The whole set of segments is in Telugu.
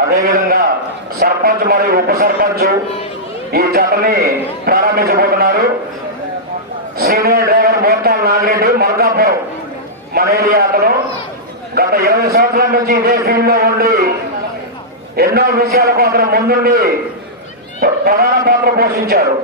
అదేవిధంగా సర్పంచ్ మరియు ఉప సర్పంచ్ ఈ జతని ప్రారంభించబోతున్నారు. సీనియర్ డ్రైవర్ మోత్తాల్ నాగిరెడ్డి మల్కాపురం మన అతను గత ఇరవై సంవత్సరాల నుంచి ఇదే ఫీల్డ్లో ఉండి ఎన్నో విషయాలకు అతను ముందుండి ప్రధాన పాత్ర పోషించారు.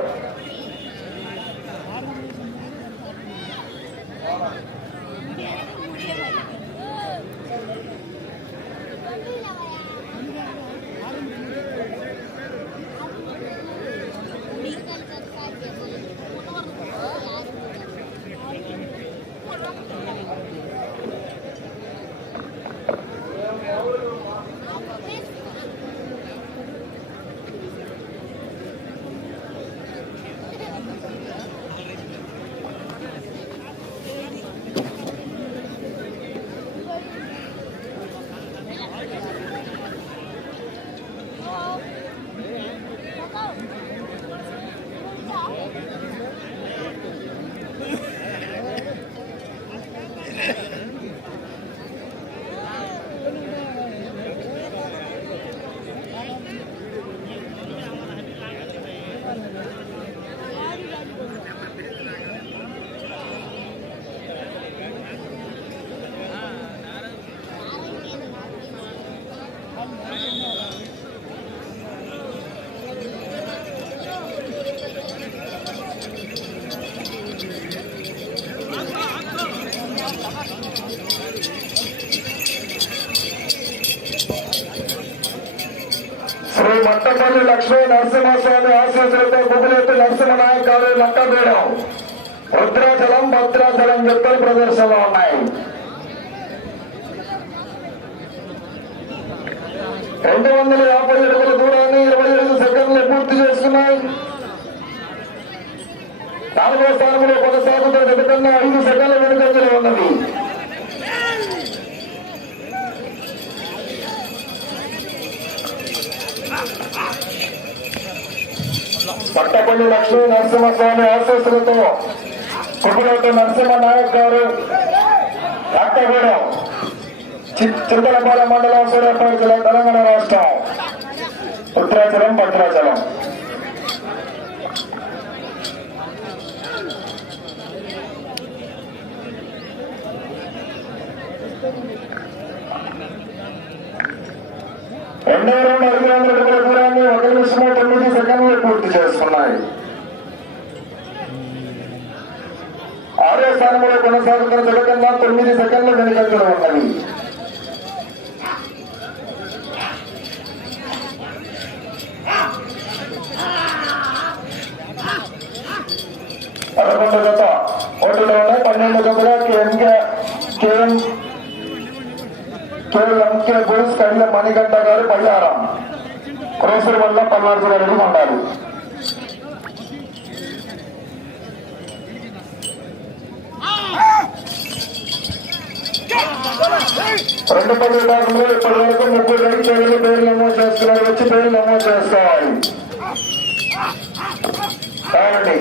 అట్టపల్లి లక్ష్మీ నరసింహస్వామి ఆశీస్సులతో గుగులెత్తి నరసింహ నాయక్ గారు లక్కగూడెం రుద్రాచలం భద్రాచలం యుద్ధల ప్రదర్శనలో ఉన్నాయి. రెండు వందల యాభై అడుగుల దూరాన్ని ఇరవై ఐదు సెకండ్లు పూర్తి చేస్తున్నాయి నాలుగో స్థానంలో కొనసాగుతున్న ఎందుకన్నా ఐదు సెకండ్ల వెనుకంజలు ఉన్నది. పట్టపల్లి లక్ష్మీ నరసింహస్వామి ఆశీస్సులతో కుప్పలవట నరసింహ నాయక్ గారు అక్కగూడెం చింతలపాలెం మండలం సూర్యాపేట జిల్లా తెలంగాణ రాష్ట్రం. ఉత్తరాచలం భద్రాచలం. రెండవ రౌండ్ ఐదు వందల అడుగుల దూరాన్ని ఒక నిమిషం తొమ్మిది సెకండ్లు పూర్తి చేసుకున్నాయి ఆరో స్థానంలో కొనసాగుతున్న జగకన్నా తొమ్మిది సెకండ్లు వెనుకంజలో ఉన్నవి పదకొండు జత ఓటులో ఉన్నాయి పన్నెండు జతగా కేఎంకే కేఎం కేఎంకే గురుస్ కడిల మణిగంట గారు బయ్యారం క్రోసర్ వల్ల గారు ఉండాలి రెండు పది విభాగంలో ఇప్పటి వరకు ముగ్గురు రైతులు పేర్లు నమోదు చేస్తున్నారు వచ్చి పేర్లు నమోదు చేస్తాయి. కావండి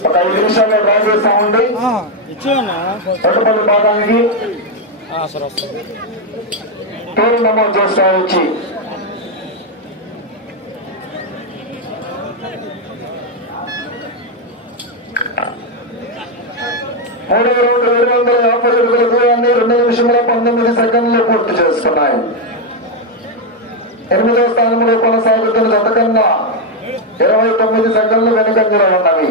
ఒక ఐదు నిమిషాల్లో డ్రా చేస్తామండి రెండు పది భాగానికి సరే వస్తుంది పేరు నమోదు చేస్తా వచ్చి. మూడవ రౌండ్ ఏడు వందల యాభై అడుగుల దూరాన్ని రెండు నిమిషముల పంతొమ్మిది సెకండ్లు పూర్తి చేస్తున్నాయి. ఎనిమిదవ స్థానంలో కొనసాగుతున్న జత ఇరవై తొమ్మిది సెకండ్లు వెనుకంజలో ఉన్నవి.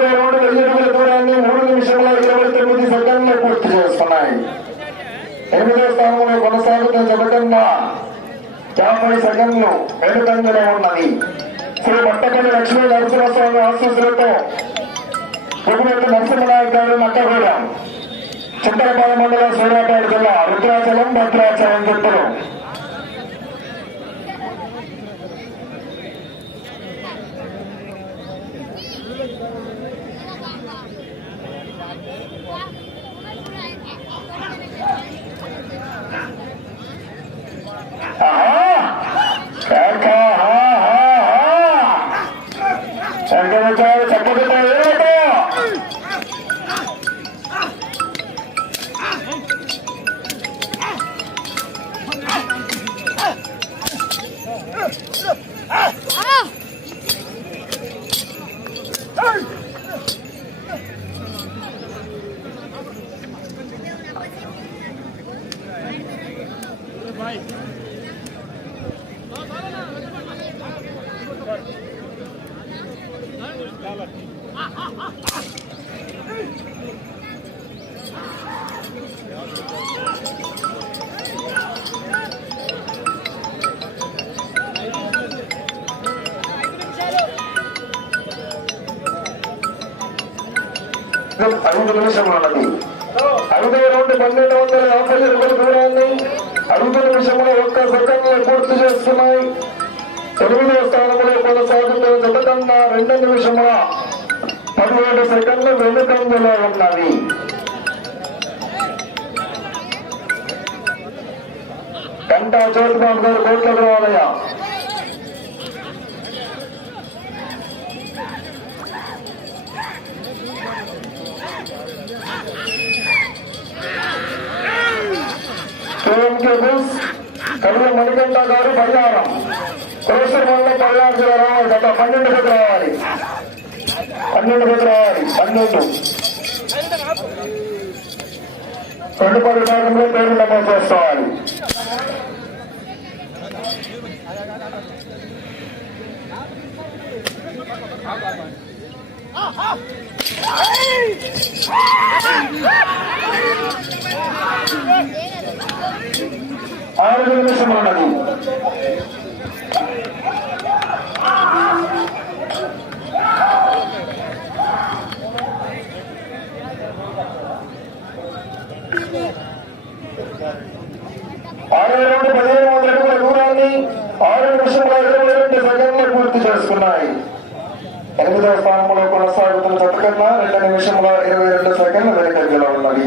నాలుగో రౌండ్ వెయ్యి అడుగుల దూరాన్ని మూడు నిమిషంలో ఇరవై తొమ్మిది సెకండ్లు పూర్తి చేస్తున్నాయి ఎనిమిదో స్థానంలో కొనసాగుతున్న జగకన్నా యాభై సెకండ్లు వెనుకంజలో ఉన్నది శ్రీ మట్టపల్లి లక్ష్మీ నరసింహస్వామి ఆశీస్సులతో పురుగునెత్తి నరసింహనాయక్ గారు నక్కగూడెం చింతలపాల మండలం సూర్యాపేట జిల్లా రుద్రాచలం భద్రాచలం జట్టులు ఆహా! ఐదు నిమిషం ఉన్నది ఐదు రౌండ్ పన్నెండు వందల యాభై అడుగుల దూరాన్ని ఐదు నిమిషముల ఒక్క సెకండ్లో పూర్తి చేస్తున్నాయి. ఎనిమిదవ స్థానంలో కొనసాగుతున్న జతకన్నా రెండు నిమిషముల పదిహేడు సెకండ్లు వెనుకంజలో ఉన్నది గంటా జ్యోతిబాబు గారు కోట్ల రావాలయ్యా కేఎంకే బుల్స్ కడియ మణికంఠ గారు బయ్యారం కోసూరు మండలం పల్నాడు జిల్లా రావాలి. గత పన్నెండు గది రావాలి పన్నెండు గది రావాలి పన్నెండు. రెండు పది భాగంలో పేరు నమోదు చేసుకోవాలి ఆరు నిమిషం ఉన్నది. ఆరు నుండి పదిహేను వందల అడుగుల దూరాన్ని ఆరు నిమిషంలో ఇరవై రెండు సెకండ్లు పూర్తి చేసుకున్నాయి. ఎనిమిదవ స్థానంలో కొనసాగుతున్న జత కన్నా రెండు నిమిషంలో ఇరవై రెండు సెకండ్లు వెనుకంజలో ఉన్నది.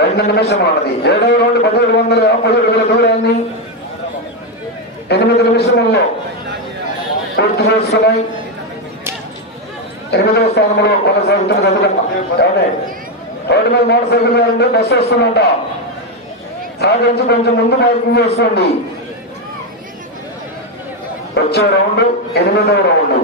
రెండు నిమిషములన్నది ఏడవ నుండి పదిహేడు వందల యాభై అడుగుల దూరాన్ని ఎనిమిది నిమిషముల్లో పూర్తి చేస్తున్నాయి. ఎనిమిదవ స్థానంలో కొనసాగుతున్న చదువుకున్నా రోడ్డు మీద మోటార్ సైకిల్ ఉంటే బస్సు వస్తుందంట. సాగించి కొంచెం ముందు పార్కింగ్ చేస్తుంది వచ్చే రౌండ్ ఎనిమిదవ రౌండ్.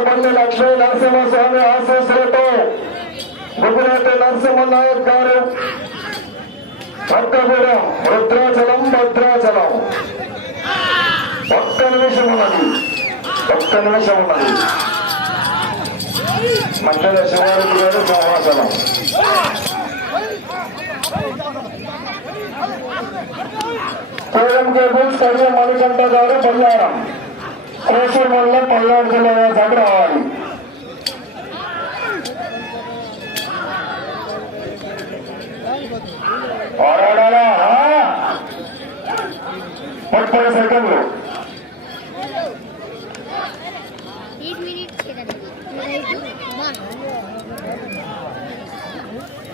పట్టపల్లి లక్ష్మీ నరసింహస్వామి ఆశీస్సులతో గుగునేటి నరసింహ నాయక్ గారు. పక్కగూడెం రుద్రాచలం భద్రాచలం. ఒక్క నిమిషం ఉన్నది. ఒక్క నిమిషం ఉన్నది. మండల శివారెడ్డి గారు సింహాచలం. కోయం కేబుల్ స్టడియం మణికంఠ గారు బయ్యారం ప్రెషర్ వల్ల పల్నాడు జిల్లా దాకా రావాలి? ముప్పై సెకండ్లు.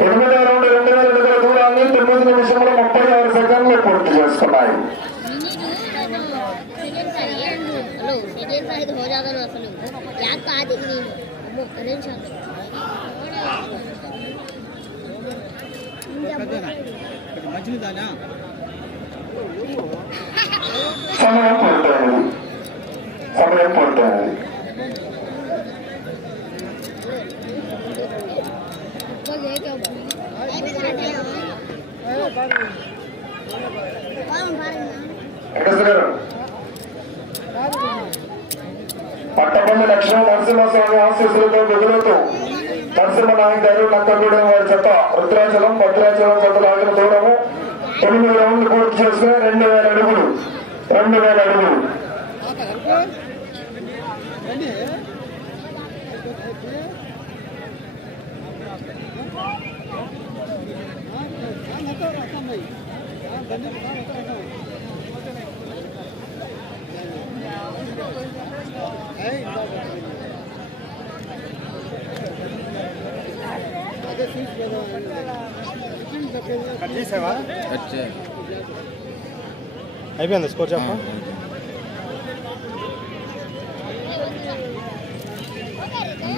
ఎనిమిదో రౌండ్ రెండు వేల దగ్గర దూరాన్ని తొమ్మిది నిమిషంలో ముప్పై ఆరు సెకండ్లు పూర్తి చేస్తున్నాయి साल है तो हो जाएगा ना असल में याद तो आती ही नहीं वो अरे साल మంచిది దానా నరసింహస్వామి ఆశీస్సులతో మొదలవుతూ నరసింహ నాయక్ గారు నక్కగూడెం వారి చెత్త రుద్రాచలం భద్రాచలం చెత్త లాగిన దూరము ఎనిమిది రౌండ్లు పూర్తి చేసుకుని రెండు వేల అడుగులు. రెండు వేల అడుగులు. చేసావా అయిపోయింది స్కోర్ చెప్ప.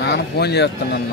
నాన్న ఫోన్ చేస్తున్నాను